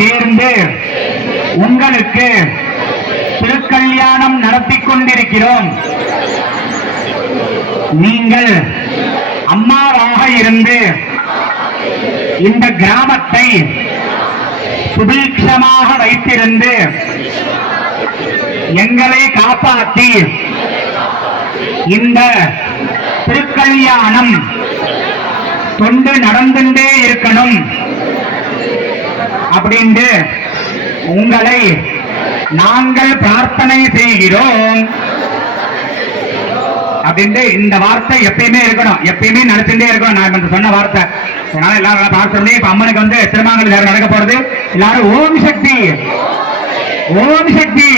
சேர்ந்து உங்களுக்கு திருக்கல்யாணம் நடத்தி கொண்டிருக்கிறோம் நீங்கள் அம்மாவாக இருந்து இந்த கிராமத்தை சுபீட்சமாக வைத்திருந்து எங்களை காப்பாற்றி இந்த திருக்கல்யாணம் தொண்டு நடந்துட்டே இருக்கணும். அப்படின்ட்டு உங்களை நாங்கள் பிரார்த்தனை செய்கிறோம். அப்படின்ட்டு இந்த வார்த்தை எப்பயுமே இருக்கணும். எப்பயுமே நடத்திட்டே இருக்கணும். நான் இப்ப சொன்ன வார்த்தை. அதனால எல்லாரும் நல்லா இப்ப அம்மனுக்கு வந்து திருமணங்கள் நடக்க போறது. எல்லாரும் ஓம் சக்தி. ஓம் சக்தி.